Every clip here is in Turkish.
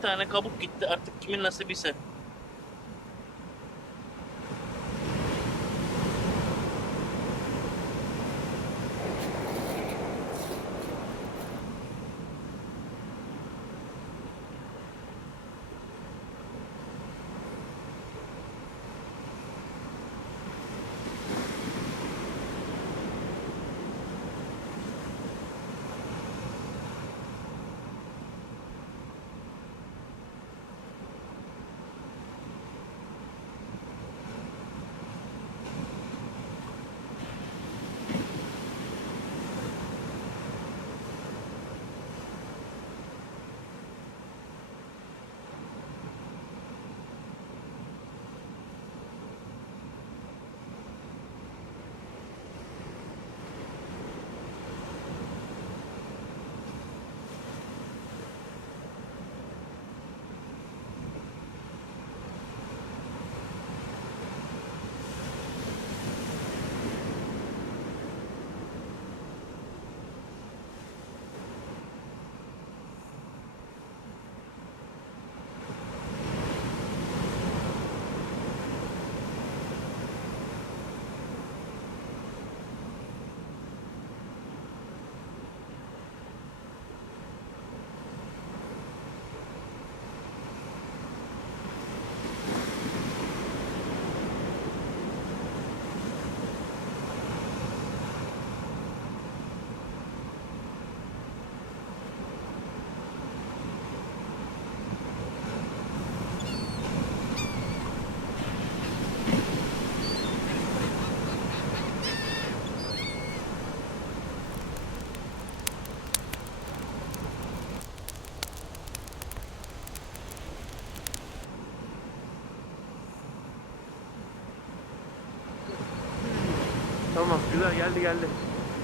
tane kabuk gitti artık kimin nasibiyse. Tamam güzel geldi geldi.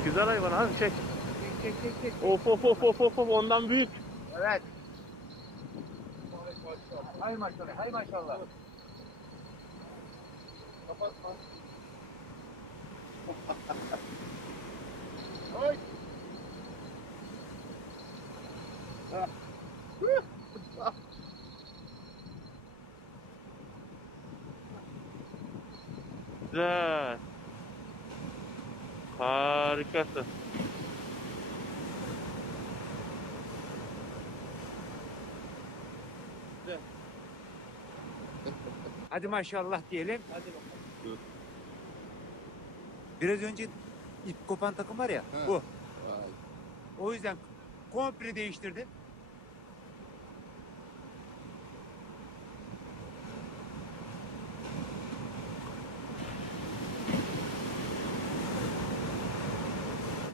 Güzel hayvan abi çek. Çek çek çek. Of of of of of of, ondan büyük. Evet. Hay maşallah, hay maşallah. Kapatma. Oy. Güzel. Harikasın. Hadi maşallah diyelim. Hadi bakalım. Biraz önce ip kopan takım var ya. Ha. Bu. Vay. O yüzden komple değiştirdim.